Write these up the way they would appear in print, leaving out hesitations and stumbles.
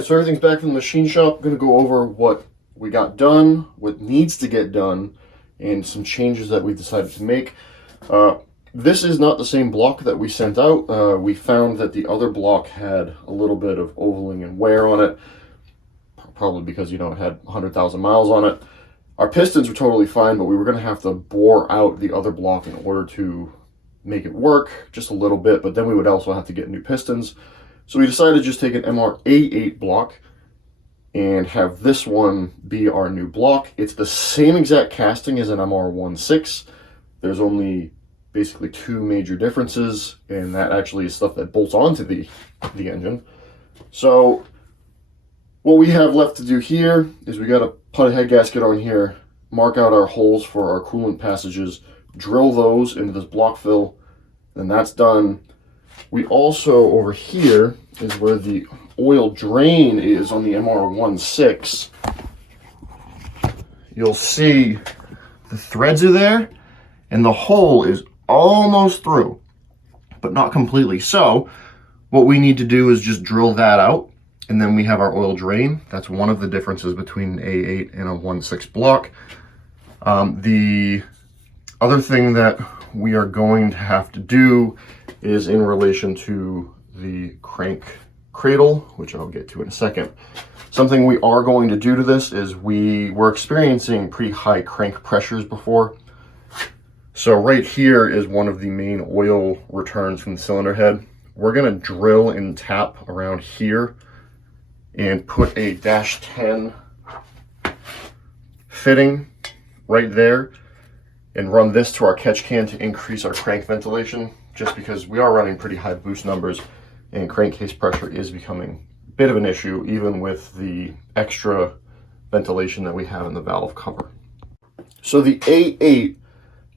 Alright, so everything's back from the machine shop. I'm going to go over what we got done, what needs to get done, and some changes that we decided to make. This is not the same block that we sent out. We found that the other block had a little bit of ovaling and wear on it, probably because, you know, it had 100,000 miles on it. Our pistons were totally fine, but we were going to have to bore out the other block in order to make it work just a little bit, but then we would also have to get new pistons. So we decided to just take an MR-A8 block and have this one be our new block. It's the same exact casting as an MR-16. There's only basically two major differences, and that actually is stuff that bolts onto the engine. So what we have left to do here is we got to put a head gasket on here, mark out our holes for our coolant passages, drill those into this block fill, and that's done. We also, over here, is where the oil drain is on the MR-16. You'll see the threads are there, and the hole is almost through, but not completely. So what we need to do is just drill that out, and then we have our oil drain. That's one of the differences between an A8 and a 16 block. The other thing that we are going to have to do is in relation to the crank cradle, which I'll get to in a second. Something we are going to do to this is we were experiencing pretty high crank pressures before. So right here is one of the main oil returns from the cylinder head. We're going to drill and tap around here and put a -10 fitting right there and run this to our catch can to increase our crank ventilation, just because we are running pretty high boost numbers and crankcase pressure is becoming a bit of an issue, even with the extra ventilation that we have in the valve cover. So the A8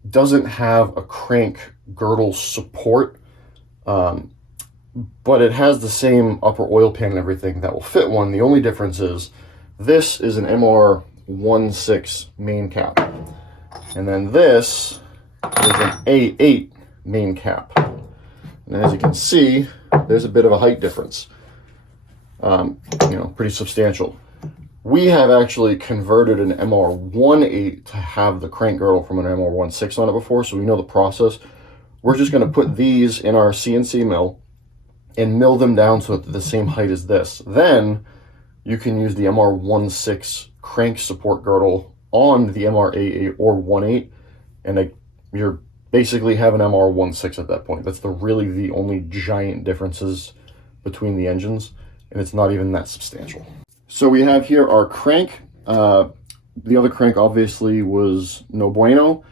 doesn't have a crank girdle support, but it has the same upper oil pan and everything that will fit one. The only difference is this is an MR-16 main cap, and then this is an A8 main cap. And as you can see, there's a bit of a height difference, you know, pretty substantial. We have actually converted an MR-18 to have the crank girdle from an MR-16 on it before, so we know the process. We're just going to put these in our CNC mill and mill them down so that they're the same height as this. Then you can use the MR-16 crank support girdle on the MR-A8 or 18, and you're basically have an MR-16 at that point. That's really the only giant differences between the engines, and it's not even that substantial. So we have here our crank. The other crank obviously was no bueno.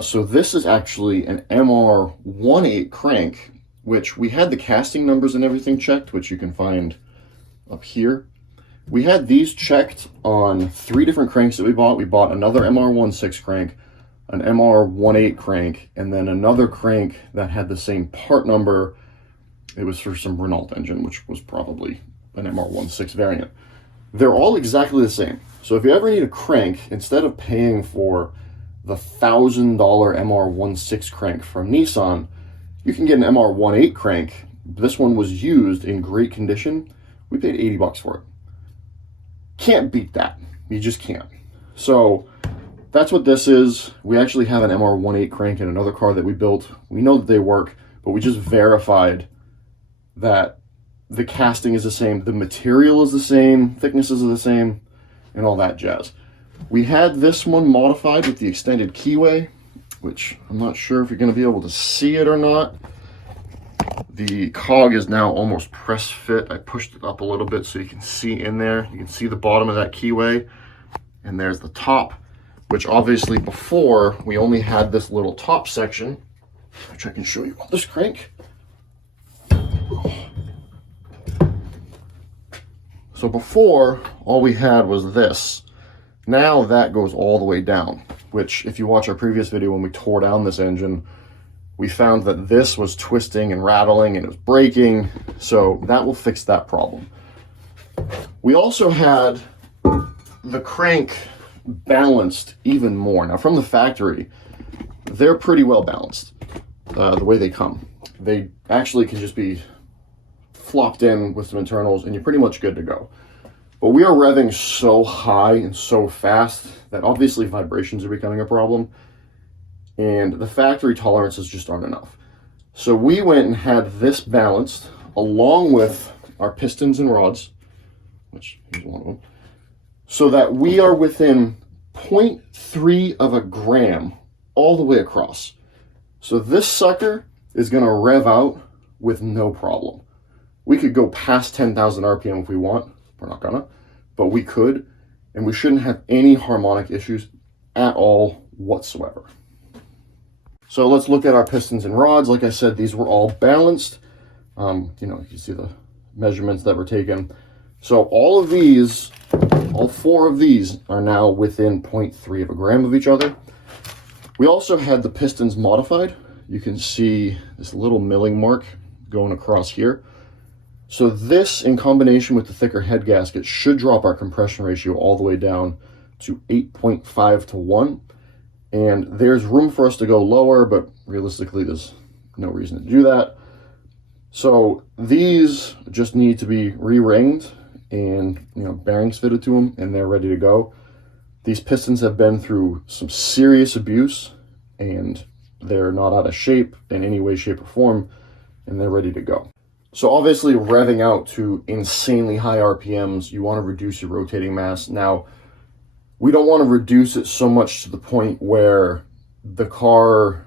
So this is actually an MR-18 crank, which we had the casting numbers and everything checked, which you can find up here. We had these checked on 3 different cranks that we bought. We bought another MR-16 crank, an MR-18 crank, and then another crank that had the same part number. It was for some Renault engine, which was probably an MR-16 variant. They're all exactly the same. So if you ever need a crank, instead of paying for the $1,000 MR-16 crank from Nissan, you can get an MR-18 crank. This one was used in great condition. We paid 80 bucks for it. Can't beat that. You just can't. So that's what this is. We actually have an MR-18 crank in another car that we built. We know that they work, but we just verified that the casting is the same, the material is the same, thicknesses are the same, and all that jazz. We had this one modified with the extended keyway, which I'm not sure if you're going to be able to see it or not. The cog is now almost press fit. I pushed it up a little bit so you can see in there. You can see the bottom of that keyway, and there's the top, which obviously before we only had this little top section, which I can show you on this crank. So before, all we had was this. Now that goes all the way down, which if you watch our previous video when we tore down this engine, we found that this was twisting and rattling and it was breaking. So that will fix that problem. We also had the crank balanced even more. Now from the factory, they're pretty well balanced the way they come. They actually can just be flopped in with some internals, and you're pretty much good to go. But we are revving so high and so fast that obviously vibrations are becoming a problem, and the factory tolerances just aren't enough. So we went and had this balanced along with our pistons and rods, which is one of them, so that we are within 0.3 of a gram all the way across. So this sucker is going to rev out with no problem. We could go past 10,000 RPM if we want. We're not gonna, but we could, and we shouldn't have any harmonic issues at all whatsoever. So let's look at our pistons and rods. Like I said, these were all balanced. You know, you can see the measurements that were taken. So all of these, all four of these are now within 0.3 of a gram of each other. We also had the pistons modified. You can see this little milling mark going across here. So this, in combination with the thicker head gasket, should drop our compression ratio all the way down to 8.5 to 1. And there's room for us to go lower, but realistically, there's no reason to do that. So these just need to be re-ringed and, you know, bearings fitted to them, and they're ready to go. These pistons have been through some serious abuse, and they're not out of shape in any way, shape, or form, and they're ready to go. So obviously, revving out to insanely high RPMs, you want to reduce your rotating mass. Now, we don't want to reduce it so much to the point where the car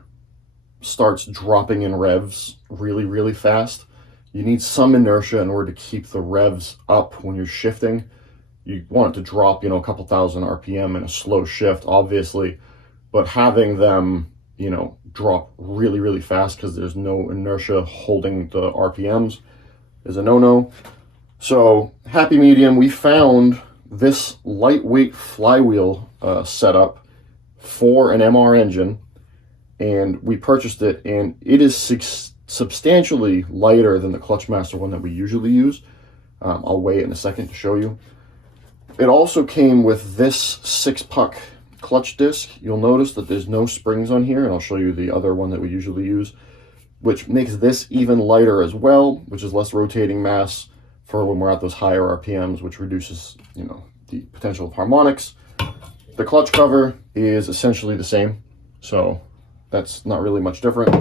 starts dropping in revs really, really fast. You need some inertia in order to keep the revs up when you're shifting. You want it to drop, you know, a couple thousand RPM in a slow shift, obviously, but having them, you know, drop really, really fast because there's no inertia holding the RPMs is a no-no. So happy medium, we found this lightweight flywheel setup for an MR engine, and we purchased it, and it is substantially lighter than the Clutchmaster one that we usually use. I'll weigh it in a second to show you. It also came with this 6-puck clutch disc. You'll notice that there's no springs on here, and I'll show you the other one that we usually use, which makes this even lighter as well, which is less rotating mass for when we're at those higher RPMs, which reduces, you know, the potential of harmonics. The clutch cover is essentially the same, so that's not really much different.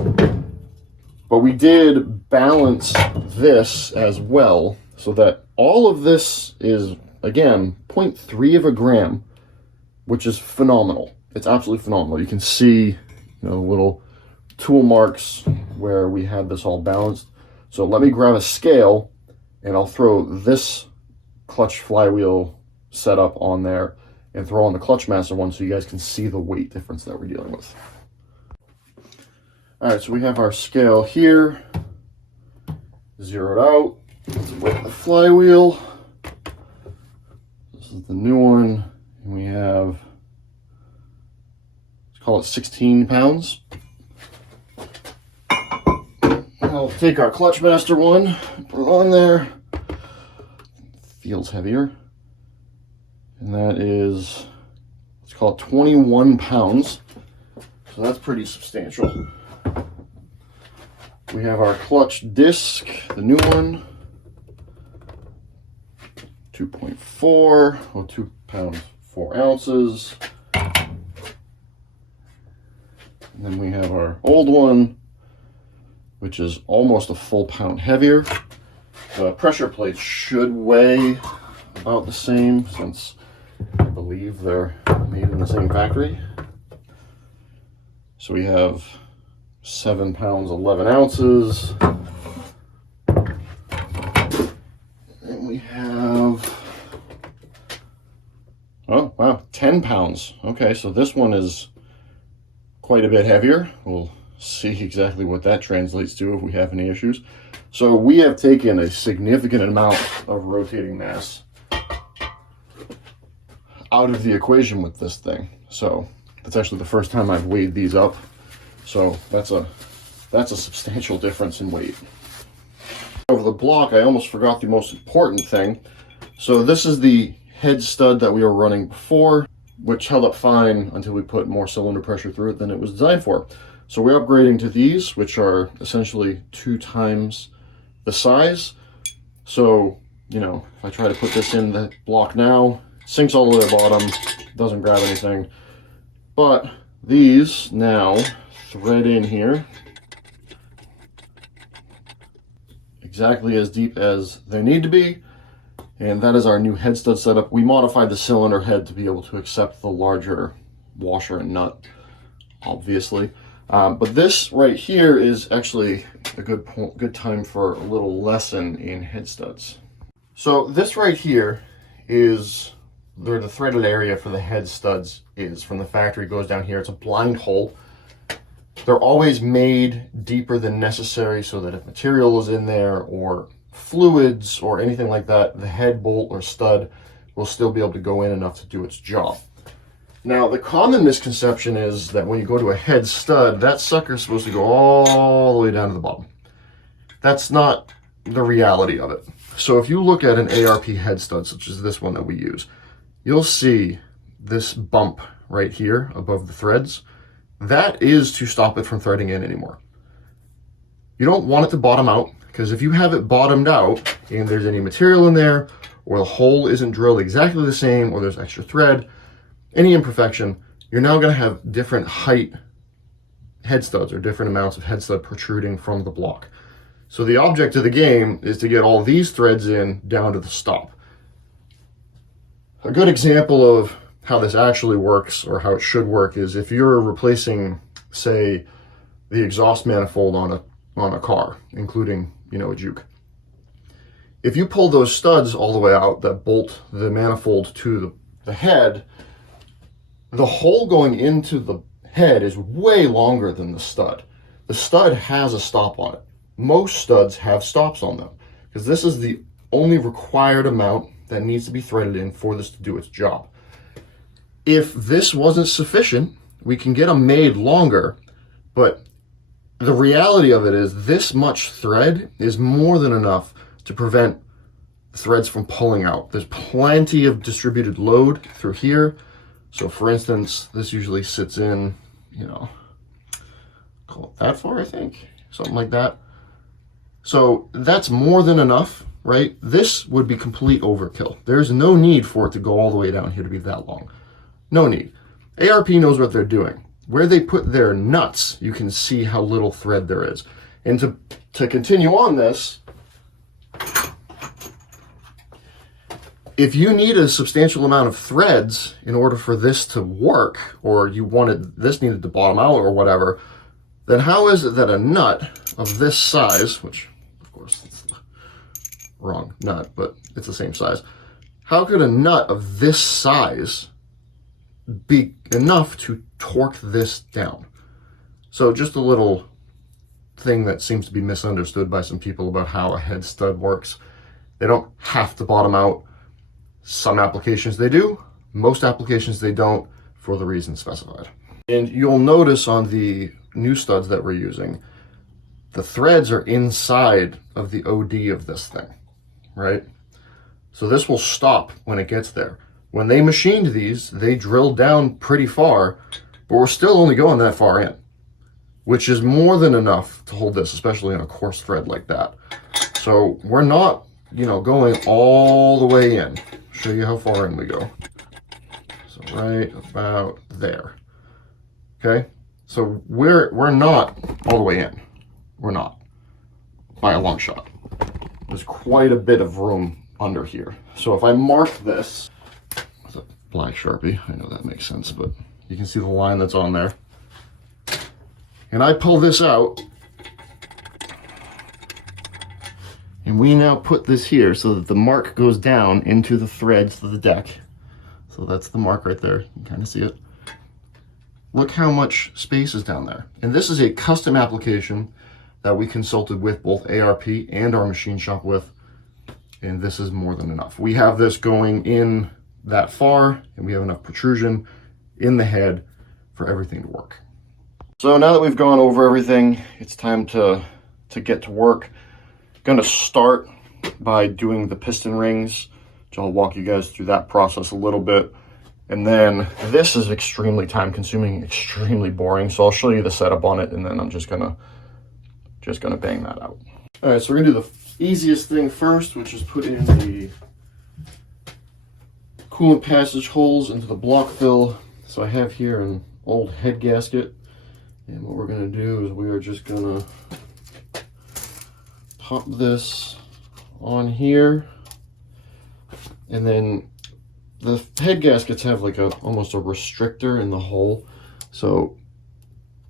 But we did balance this as well, so that all of this is, again, 0.3 of a gram, which is phenomenal. It's absolutely phenomenal. You can see, you know, little tool marks where we had this all balanced. So let me grab a scale, and I'll throw this clutch flywheel setup on there and throw on the Clutchmaster one so you guys can see the weight difference that we're dealing with. All right, so we have our scale here, zeroed out. Let's weigh the flywheel. This is the new one, and we have, let's call it 16 pounds. I'll take our Clutchmaster one, put it on there. Feels heavier. And that is, let's call it 21 pounds. So that's pretty substantial. We have our clutch disc, the new one, 2.4, or 2 pounds, 4 ounces. And then we have our old one, which is almost a full pound heavier. The pressure plates should weigh about the same, since I believe they're made in the same factory. So we have 7 pounds, 11 ounces. And we have, oh, wow, 10 pounds. Okay, so this one is quite a bit heavier. We'll see exactly what that translates to if we have any issues. So we have taken a significant amount of rotating mass out of the equation with this thing. So that's actually the first time I've weighed these up. So that's a substantial difference in weight. Over the block, I almost forgot the most important thing. So this is the head stud that we were running before, which held up fine until we put more cylinder pressure through it than it was designed for. So we're upgrading to these, which are essentially 2 times the size. So, you know, if I try to put this in the block now, sinks all the way to the bottom, doesn't grab anything. But these now thread in here exactly as deep as they need to be. And that is our new head stud setup. We modified the cylinder head to be able to accept the larger washer and nut, obviously. But this right here is actually a good time for a little lesson in head studs. So this right here is where the threaded area for the head studs is. From the factory, goes down here. It's a blind hole. They're always made deeper than necessary so that if material is in there or fluids or anything like that, the head bolt or stud will still be able to go in enough to do its job. Now, the common misconception is that when you go to a head stud, that sucker's supposed to go all the way down to the bottom. That's not the reality of it. So if you look at an ARP head stud, such as this one that we use, you'll see this bump right here above the threads. That is to stop it from threading in anymore. You don't want it to bottom out, because if you have it bottomed out and there's any material in there, or the hole isn't drilled exactly the same, or there's extra thread, any imperfection, you're now going to have different height head studs or different amounts of head stud protruding from the block. So the object of the game is to get all these threads in down to the stop. A good example of how this actually works, or how it should work, is if you're replacing, say, the exhaust manifold on a car, including, you know, a Juke. If you pull those studs all the way out that bolt the manifold to the head, the hole going into the head is way longer than the stud. The stud has a stop on it. Most studs have stops on them, because this is the only required amount that needs to be threaded in for this to do its job. If this wasn't sufficient, we can get them made longer, but the reality of it is this much thread is more than enough to prevent threads from pulling out. There's plenty of distributed load through here. So for instance, this usually sits in, you know, call it that far, I think, something like that. So that's more than enough, right? This would be complete overkill. There's no need for it to go all the way down here to be that long. No need. ARP knows what they're doing. Where they put their nuts, you can see how little thread there is. And to continue on this, if you need a substantial amount of threads in order for this to work, or you wanted this needed to bottom out or whatever, then how is it that a nut of this size, which of course it's the wrong nut, but it's the same size, how could a nut of this size be enough to torque this down? So just a little thing that seems to be misunderstood by some people about how a head stud works. They don't have to bottom out. Some applications they do, most applications they don't, for the reasons specified. And you'll notice on the new studs that we're using, the threads are inside of the OD of this thing, right? So this will stop when it gets there. When they machined these, they drilled down pretty far, but we're still only going that far in, which is more than enough to hold this, especially on a coarse thread like that. So we're not, you know, going all the way in. Show you how far in we go. So right about there. Okay, so we're not all the way in. We're not, by a long shot. There's quite a bit of room under here. So if I mark this with a black Sharpie, I know that makes sense, but you can see the line that's on there. And I pull this out, and we now put this here so that the mark goes down into the threads of the deck. So that's the mark right there. You can kind of see it. Look how much space is down there. And this is a custom application that we consulted with both ARP and our machine shop with. And this is more than enough. We have this going in that far, and we have enough protrusion in the head for everything to work. So now that we've gone over everything, it's time to get to work. Going to start by doing the piston rings, which I'll walk you guys through that process a little bit. And then this is extremely time consuming, extremely boring. So I'll show you the setup on it, and then I'm just gonna bang that out. All right, so we're gonna do easiest thing first, which is put in the coolant passage holes into the block fill. So I have here an old head gasket, and what we're going to do is we are just going to pop this on here, and then the head gaskets have like almost a restrictor in the hole, so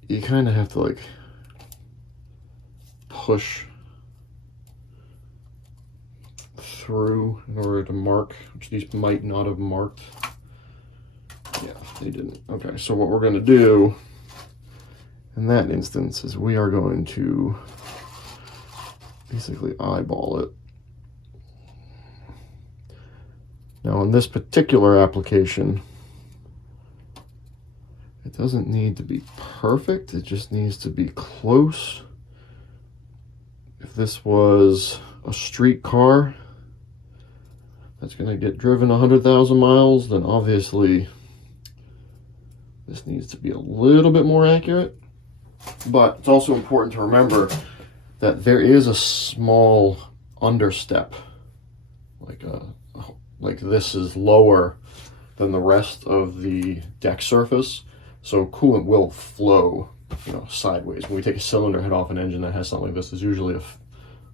you kind of have to like push through in order to mark, which these might not have marked. Yeah, they didn't. Okay, so what we're going to do in that instance is we are going to basically eyeball it. Now in this particular application, it doesn't need to be perfect, it just needs to be close. If this was a street car that's going to get driven 100,000 miles, then obviously this needs to be a little bit more accurate. But it's also important to remember that there is a small understep, like this is lower than the rest of the deck surface, so coolant will flow, you know, sideways. When we take a cylinder head off an engine that has something like this, there's usually a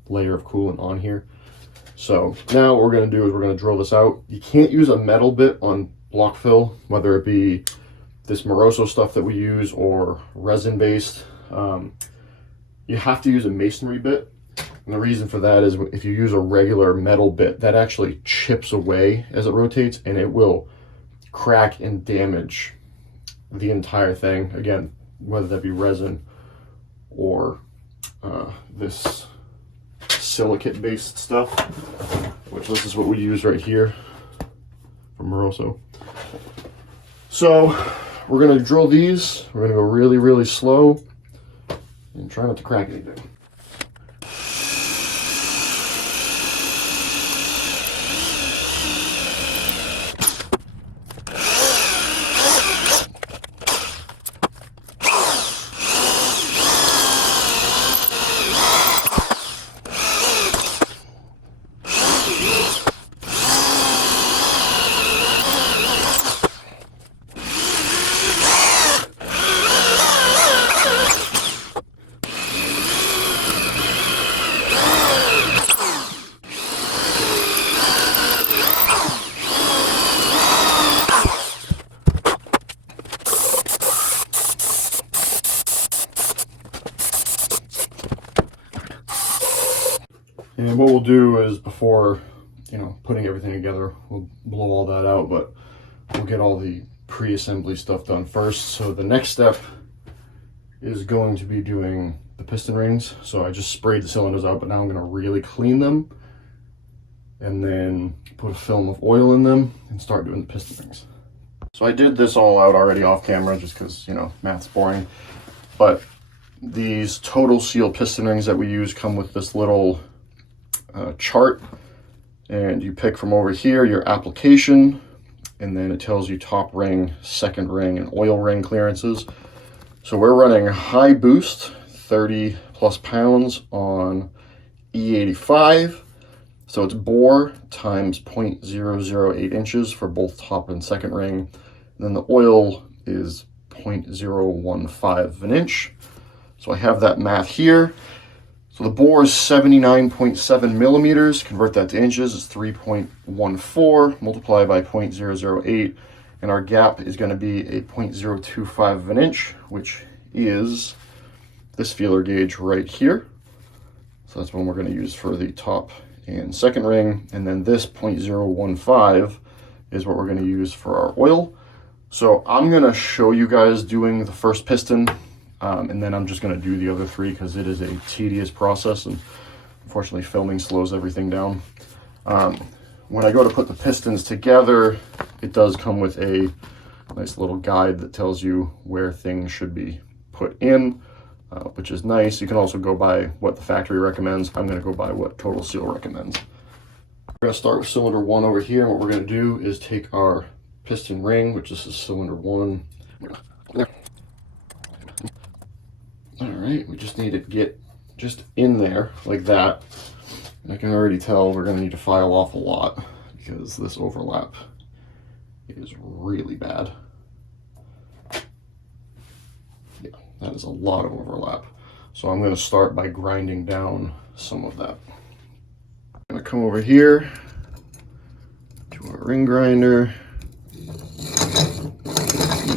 layer of coolant on here. So now what we're going to do is we're going to drill this out. You can't use a metal bit on block fill, whether it be this Moroso stuff that we use or resin based. You have to use a masonry bit, and the reason for that is if you use a regular metal bit, that actually chips away as it rotates, and it will crack and damage the entire thing. Again, whether that be resin or this silicate based stuff, which this is what we use right here from Moroso. So we're going to drill these. We're going to go really, really slow and try not to crack anything. And what we'll do is, before, you know, putting everything together, we'll blow all that out, but we'll get all the pre-assembly stuff done first. So the next step is going to be doing the piston rings. So I just sprayed the cylinders out, but now I'm going to really clean them and then put a film of oil in them and start doing the piston rings. So I did this all out already off camera just because, you know, math's boring. But these total seal piston rings that we use come with this little chart, and you pick from over here your application, and then it tells you top ring, second ring, and oil ring clearances. So we're running high boost, 30 plus pounds on E85. So it's bore times 0.008 inches for both top and second ring. And then the oil is 0.015 of an inch. So I have that math here. So the bore is 79.7 millimeters. Convert that to inches, it's 3.14. Multiply by 0.008. And our gap is going to be a 0.025 of an inch, which is this feeler gauge right here. So that's one we're going to use for the top and second ring. And then this 0.015 is what we're going to use for our oil. So I'm going to show you guys doing the first piston, and then I'm just going to do the other three because it is a tedious process, and unfortunately filming slows everything down. When I go to put the pistons together, it does come with a nice little guide that tells you where things should be put in, which is nice. You can also go by what the factory recommends. I'm going to go by what Total Seal recommends. We're going to start with cylinder 1 over here, and what we're going to do is take our piston ring, which is cylinder 1. All right, we just need to get just in there like that. I can already tell we're gonna need to file off a lot because this overlap is really bad. Yeah, that is a lot of overlap. So I'm gonna start by grinding down some of that. I'm gonna come over here to our ring grinder. Eat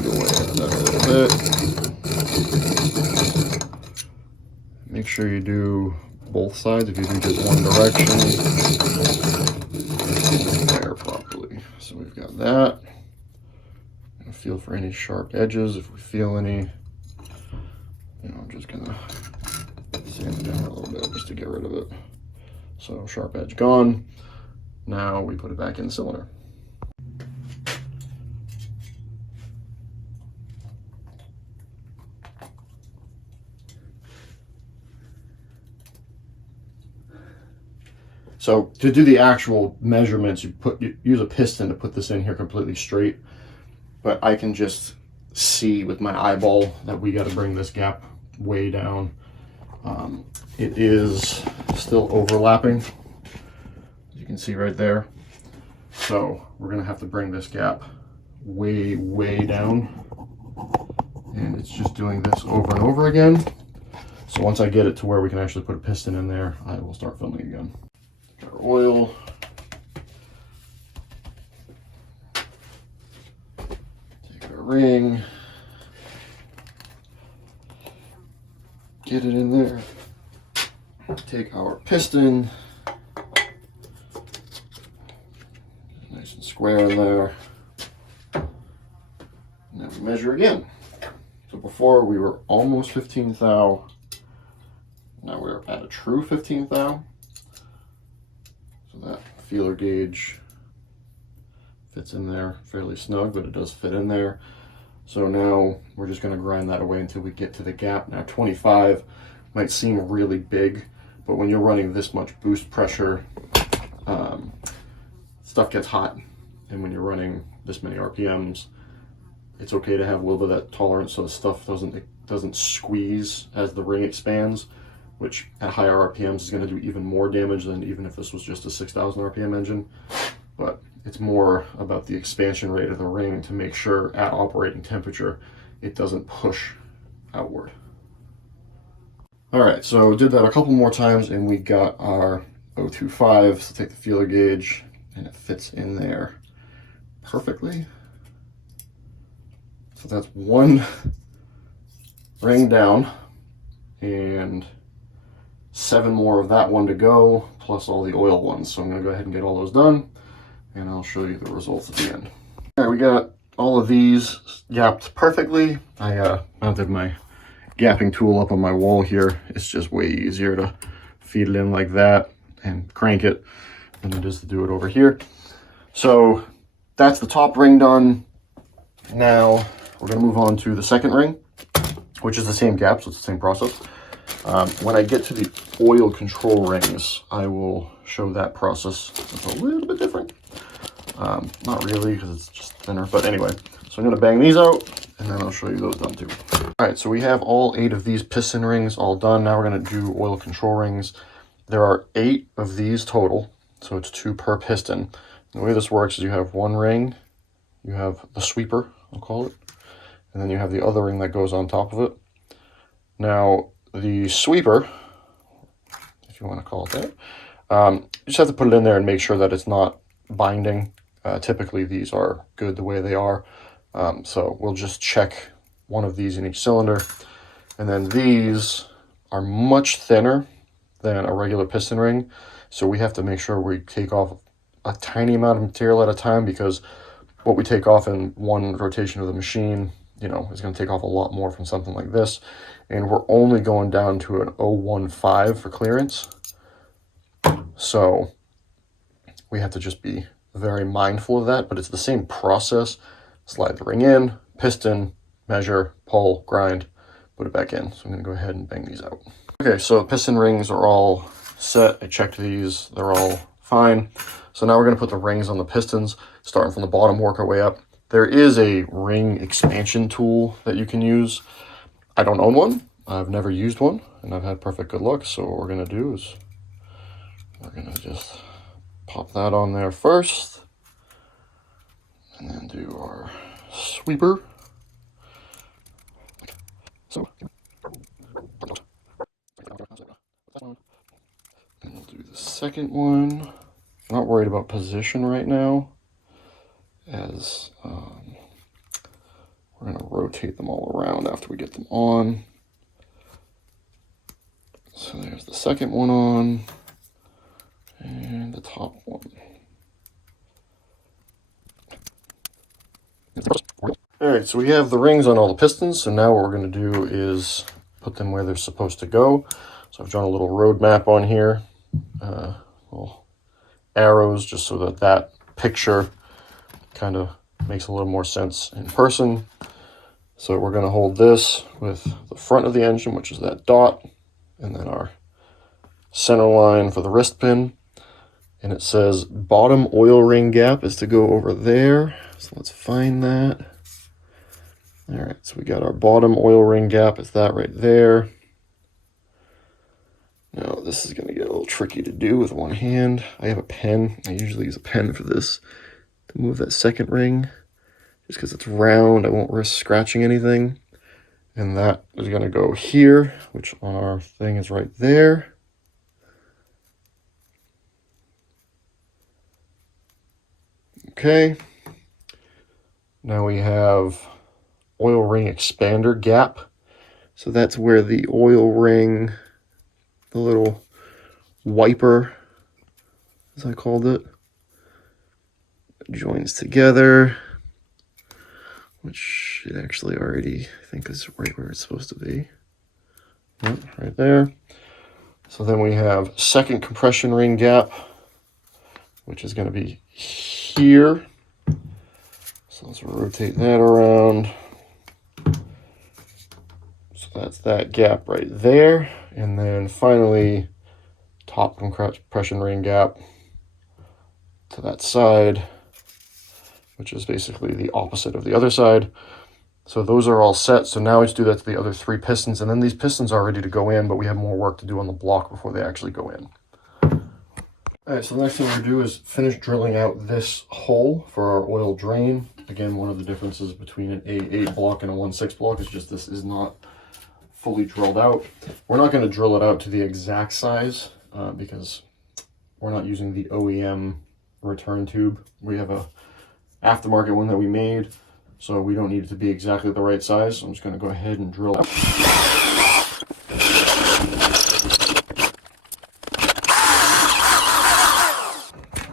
away at that a little bit. Make sure you do both sides. If you do just one direction, wire properly. So we've got that. I'm gonna feel for any sharp edges. If we feel any, I'm just gonna sand it down a little bit just to get rid of it. So sharp edge gone. Now we put it back in the cylinder. So to do the actual measurements, you use a piston to put this in here completely straight. But I can just see with my eyeball that we got to bring this gap way down. It is still overlapping, as you can see right there. So we're going to have to bring this gap way, way down. And it's just doing this over and over again. So once I get it to where we can actually put a piston in there, I will start filming again. Our oil. Take our ring. Get it in there. Take our piston. Nice and square in there. Now we measure again. So before we were almost 15 thou. Now we're at a true 15 thou. So that feeler gauge fits in there fairly snug, but it does fit in there. So now we're just going to grind that away until we get to the gap. Now 25 might seem really big, but when you're running this much boost pressure, stuff gets hot. And when you're running this many RPMs, it's okay to have a little bit of that tolerance so the stuff doesn't squeeze as the ring expands, which at higher RPMs is going to do even more damage than even if this was just a 6,000 RPM engine. But it's more about the expansion rate of the ring to make sure at operating temperature it doesn't push outward. All right, so did that a couple more times and we got our 0.25. So take the feeler gauge and it fits in there perfectly. So that's one ring down and 7 more of that one to go, plus all the oil ones. So I'm gonna go ahead and get all those done and I'll show you the results at the end. All right, we got all of these gapped perfectly. I mounted my gapping tool up on my wall here. It's just way easier to feed it in like that and crank it than it is to do it over here. So that's the top ring done. Now we're gonna move on to the second ring, which is the same gap, so it's the same process. When I get to the oil control rings, I will show that process. It's a little bit different. Not really, because it's just thinner, but anyway. So I'm going to bang these out, and then I'll show you those done too. All right, so we have all 8 of these piston rings all done. Now we're going to do oil control rings. There are 8 of these total, so it's 2 per piston. The way this works is you have one ring, you have the sweeper, I'll call it, and then you have the other ring that goes on top of it. Now, the sweeper, if you want to call it that, you just have to put it in there and make sure that it's not binding. Typically, these are good the way they are. So we'll just check one of these in each cylinder. And then these are much thinner than a regular piston ring. So we have to make sure we take off a tiny amount of material at a time, because what we take off in one rotation of the machine, is going to take off a lot more from something like this. And we're only going down to an 0.15 for clearance. So we have to just be very mindful of that, but it's the same process. Slide the ring in, piston, measure, pull, grind, put it back in. So I'm going to go ahead and bang these out. Okay, so piston rings are all set. I checked these, they're all fine. So now we're going to put the rings on the pistons, starting from the bottom, work our way up. There is a ring expansion tool that you can use. I don't own one. I've never used one, and I've had perfect good luck. So what we're going to do is We're gonna just pop that on there first, and then do our sweeper. So, and we'll do the second one. I'm not worried about position right now, as we're gonna rotate them all around after we get them on. So there's the second one on, and the top one. All right, so we have the rings on all the pistons, so now what we're going to do is put them where they're supposed to go. So I've drawn a little road map on here, little arrows, just so that that picture kind of makes a little more sense in person. So we're going to hold this with the front of the engine, which is that dot, and then our center line for the wrist pin. And it says bottom oil ring gap is to go over there. So let's find that. All right, so we got our bottom oil ring gap. It's that right there. Now this is going to get a little tricky to do with one hand. I have a pen. I usually use a pen for this to move that second ring. Just because it's round, I won't risk scratching anything. And that is going to go here, which on our thing is right there. Okay. Now we have oil ring expander gap. So that's where the oil ring, the little wiper, as I called it, joins together, which it actually already, I think, is right where it's supposed to be. Yep, right there. So then we have second compression ring gap, which is going to be here. So let's rotate that around. So that's that gap right there. And then finally, top compression ring gap to that side, which is basically the opposite of the other side. So those are all set. So now let's do that to the other three pistons. And then these pistons are ready to go in, but we have more work to do on the block before they actually go in. All right, so the next thing we're do is finish drilling out this hole for our oil drain. Again, one of the differences between an A8 block and a 1.6 block is just this is not fully drilled out. We're not going to drill it out to the exact size because we're not using the OEM return tube. We have a aftermarket one that we made, so we don't need it to be exactly the right size. So I'm just going to go ahead and drill out.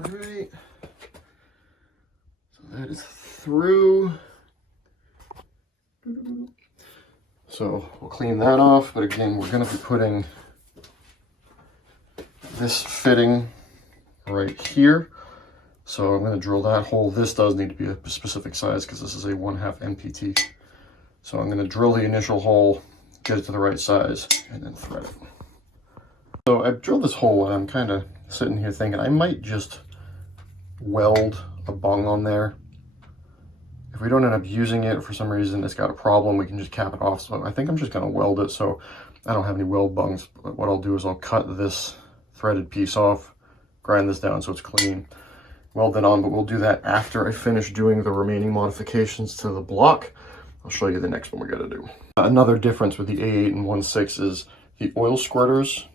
Alright, so that is through. So we'll clean that off, but again, we're going to be putting this fitting right here. So I'm going to drill that hole. This does need to be a specific size because this is a 1/2 MPT. So I'm going to drill the initial hole, get it to the right size, and then thread it. So I've drilled this hole and I'm kind of sitting here thinking I might just weld a bung on there. If we don't end up using it for some reason, it's got a problem, we can just cap it off. So I think I'm just going to weld it. So I don't have any weld bungs, but what I'll do is I'll cut this threaded piece off, grind this down so it's clean, weld it on, but we'll do that after I finish doing the remaining modifications to the block. I'll show you the next one we got to do. Another difference with the A8 and 1.6 is the oil squirters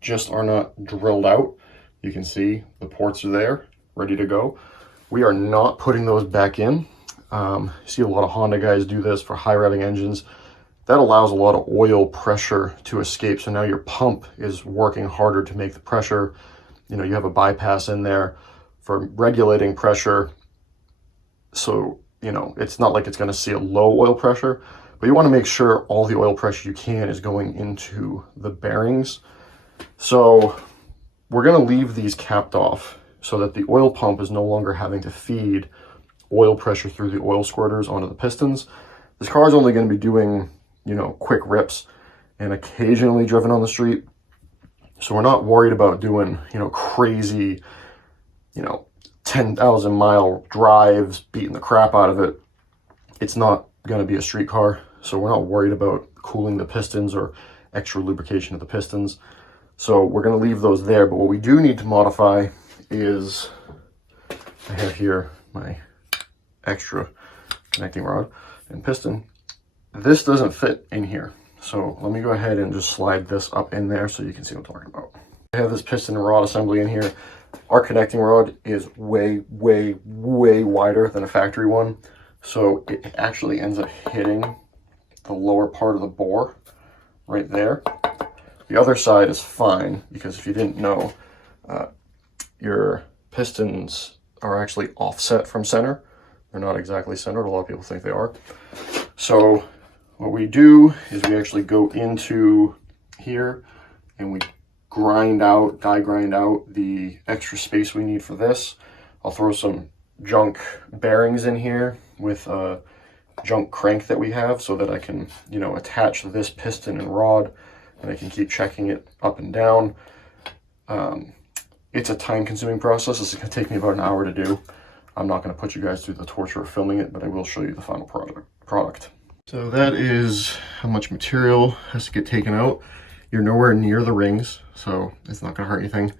just are not drilled out. You can see the ports are there, ready to go. We are not putting those back in. You see a lot of Honda guys do this for high revving engines. That allows a lot of oil pressure to escape. So now your pump is working harder to make the pressure. You know, you have a bypass in there for regulating pressure. So, you know, it's not like it's going to see a low oil pressure, but you want to make sure all the oil pressure you can is going into the bearings. So we're going to leave these capped off so that the oil pump is no longer having to feed oil pressure through the oil squirters onto the pistons. This car is only going to be doing, you know, quick rips and occasionally driven on the street. So we're not worried about doing, you know, crazy, you know, 10,000 mile drives, beating the crap out of it. It's not going to be a street car. So we're not worried about cooling the pistons or extra lubrication of the pistons. So we're going to leave those there, but what we do need to modify is, I have here my extra connecting rod and piston. This doesn't fit in here. So let me go ahead and just slide this up in there so you can see what I'm talking about. I have this piston and rod assembly in here. Our connecting rod is way, way, way wider than a factory one. So it actually ends up hitting the lower part of the bore right there. The other side is fine because if you didn't know, your pistons are actually offset from center. They're not exactly centered. A lot of people think they are. So what we do is we actually go into here and we die grind out the extra space we need for this. I'll throw some junk bearings in here with a junk crank that we have so that I can, you know, attach this piston and rod and I can keep checking it up and down. It's a time-consuming process. This is going to take me about an hour to do. I'm not going to put you guys through the torture of filming it, but I will show you the final product. So that is how much material has to get taken out. You're nowhere near the rings, so it's not going to hurt anything.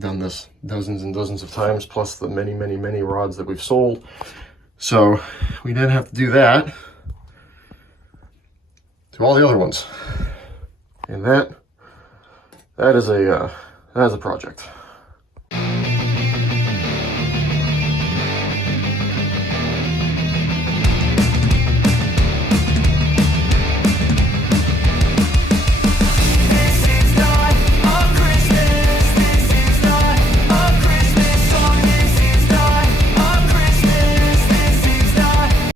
Done this dozens and dozens of times, plus the many, many, many rods that we've sold. So we didn't have to do that to all the other ones. And that is a project.